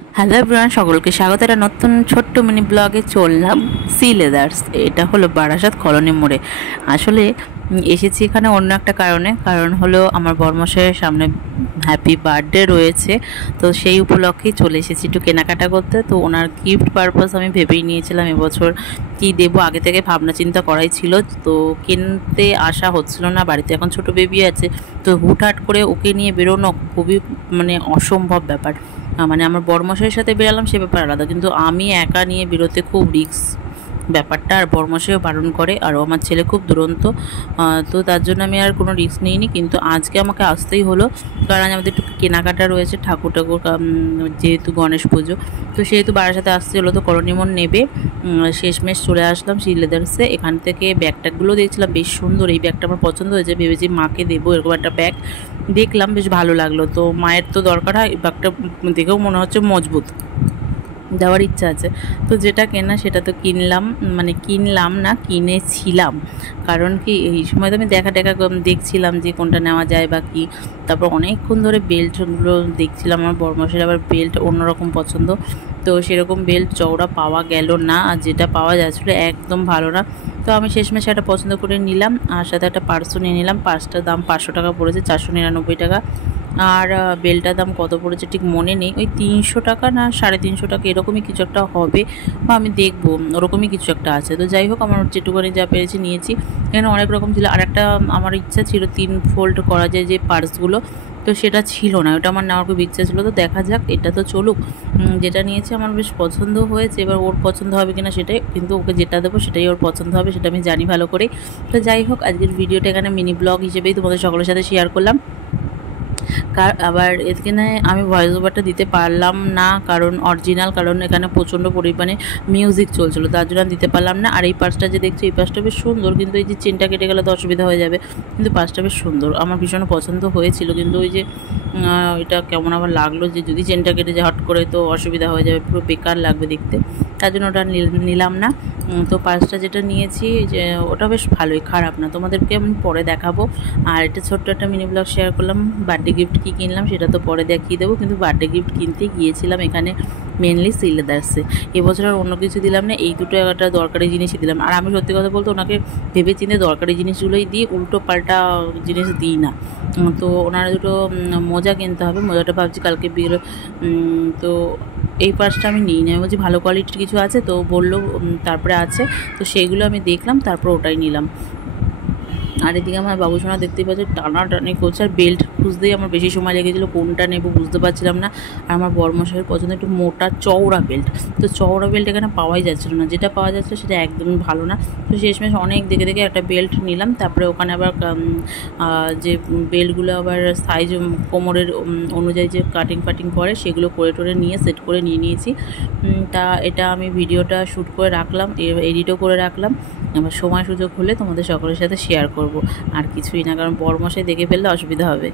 Hello everyone, সকলকে স্বাগত। একটা নতুন ছোট্ট মিনি ব্লগে চললাম সি লেদার্স। এটা হলো বারাসাত কলোনি মোড়ে। আসলে এসেছি এখানে অন্য একটা কারণ হলো আমার বর্মশাইয়ের সামনে হ্যাপি বার্থডে রয়েছে, তো সেই উপলক্ষেই চলে এসেছি একটু কেনাকাটা করতে। তো ওনার গিফট পারপাস আমি ভেবেই নিয়েছিলাম এবছর কি দেবো, আগে থেকে ভাবনা চিন্তা করাই ছিল। তো কিনতে আসা হচ্ছিল না, বাড়িতে এখন ছোট বেবি আছে, তো হুটহাট করে ওকে নিয়ে বেরোনো খুবই অসম্ভব ব্যাপার। মানে আমার বড়মশাইয়ের সাথে বেরালাম সে ব্যাপার আলাদা, কিন্তু আমি একা নিয়ে বেরোতে খুব রিস্ক ব্যাপারটা। আর বড়মশাইও বারণ করে, আর আমার ছেলে খুব দুরন্ত, তো তার জন্য আমি আর কোনো রিস্ক নিইনি। কিন্তু আজকে আমাকে আসতেই হলো, কারণ আমাদের একটু কেনাকাটা রয়েছে ঠাকুর যেহেতু গণেশ পুজো, তো সেহেতু বারাসাতে আসতে হলো। তো কলোনি মোড় নেবে শেষমেশ চলে আসলাম সি লেদার্সে। এখান থেকে ব্যাগট্যাগুলো দেখছিলাম বেশ সুন্দর, এই ব্যাগটা আমার পছন্দ হয়েছে, ভেবেছি মাকে দেবো এরকম একটা ব্যাগ। দেখলাম বেশ ভালো লাগলো, তো মায়ের তো দরকার হয়, ব্যাগটা দেখেও মনে হচ্ছে মজবুত, দেওয়ার ইচ্ছা আছে। তো যেটা কেনা সেটা তো কিনলাম না, কিনেছিলাম। কারণ কি এই সময় তো আমি দেখছিলাম যে কোনটা নেওয়া যায় বা কী। তারপর অনেকক্ষণ ধরে বেল্টগুলো দেখছিলাম, আমার বড়মশাইয়ের আবার বেল্ট অন্যরকম পছন্দ, তো সেরকম বেল্ট চওড়া পাওয়া গেল না, আর যেটা পাওয়া যাচ্ছিলো একদম ভালো না। তো আমি শেষমেশ একটা পছন্দ করে নিলাম, আর সাথে একটা পার্সও নিয়ে নিলাম। পার্সটার দাম 500 টাকা পড়েছে, 499 টাকা। আর বেলটার দাম কত পড়েছে ঠিক মনে নেই, ওই 300 টাকা না 350 টাকা এরকমই কিছু একটা হবে, বা আমি দেখবো ওরকমই কিছু একটা আছে। তো যাই হোক, আমার যেটুকুনি যা পেরেছি নিয়েছি। এখানে অনেক রকম ছিল, আর একটা আমার ইচ্ছা ছিল 3 ফোল্ড করা যায় যে পার্সগুলো, তো সেটা ছিল না, ওটা আমার নেওয়ার খুব ইচ্ছা ছিল। তো দেখা যাক, এটা তো চলুক। যেটা নিয়েছি আমার বেশ পছন্দ হয়েছে, এবার ওর পছন্দ হবে কিনা সেটাই, কিন্তু ওকে যেটা দেবো সেটাই ওর পছন্দ হবে, সেটা আমি জানি ভালো করে। তো যাই হোক, আজকের ভিডিওটা এখানে মিনি ব্লগ হিসেবেই তোমাদের সকলের সাথে শেয়ার করলাম। আবার এখানে আমি ভয়েস ওভারটা দিতে পারলাম না, কারণ এখানে প্রচণ্ড পরিমাণে মিউজিক চলছিল, তার জন্য দিতে পারলাম না। আর এই পার্সটা যে দেখছি, এই পার্সটা বেশ সুন্দর, কিন্তু এই যে চেনটা কেটে গেলে তো অসুবিধা হয়ে যাবে। কিন্তু পার্সটা বেশ সুন্দর, আমার ভীষণ পছন্দ হয়েছিল, কিন্তু ওই যে এটা কেমন আবার লাগলো যে যদি চেনটা কেটে যায় হট করে তো অসুবিধা হয়ে যাবে, পুরো বেকার লাগবে দেখতে, তার জন্য ওটা নিলাম না। তো পার্সটা যেটা নিয়েছি যে ওটা বেশ ভালোই, খারাপ না, তোমাদেরকে আমি পরে দেখাবো। আর এটা ছোট্ট একটা মিনি ব্লগ শেয়ার করলাম। বার্থডে গিফট কী কিনলাম সেটা তো পরে দেখিয়ে দেবো, কিন্তু বার্থডে গিফট কিনতে গিয়েছিলাম এখানে মেনলি সি লেদার্সে। এবছর আর অন্য কিছু দিলাম না, এই দুটো একটা দরকারি জিনিসই দিলাম। আর আমি সত্যি কথা বলতে ওনাকে ভেবে চিন্তে দরকারি জিনিসগুলোই দিই, উল্টো পাল্টা জিনিস দিই না। তো ওনারা দুটো মোজা কিনতে হবে, মোজাটা ভাবছি কালকে তো এই পার্সটা আমি নিই না, আমি বলছি ভালো কোয়ালিটির কিছু আছে, তো বললো তারপরে আছে, তো সেইগুলো আমি দেখলাম, তারপর ওটাই নিলাম। আর এদিকে আমার বাবুসোনা দেখতেই পাচ্ছে টানাটানি করছে, আর বেল্ট খুঁজতেই আমার বেশি সময় লেগেছিলো, কোনটা নেবো বুঝতে পারছিলাম না। আর আমার বড়মশাইয়ের পছন্দ একটু মোটা চওড়া বেল্ট, তো চওড়া বেল্ট এখানে পাওয়াই যাচ্ছিলো না, যেটা পাওয়া যাচ্ছিলো সেটা একদমই ভালো না। তো শেষমেশ অনেক দেখে একটা বেল্ট নিলাম। তারপরে ওখানে আবার যে বেল্টগুলো আবার সাইজ কোমরের অনুযায়ী যে কাটিং করে সেগুলো করে নিয়ে সেট করে নিয়েছি। তা এটা আমি ভিডিওটা শ্যুট করে রাখলাম, এডিটও করে রাখলাম, এবার সময় সুযোগ হলে তোমাদের সকলের সাথে শেয়ার করব। আর কিছুই না, কারণ বড়মশাই দেখে ফেললে অসুবিধা হবে।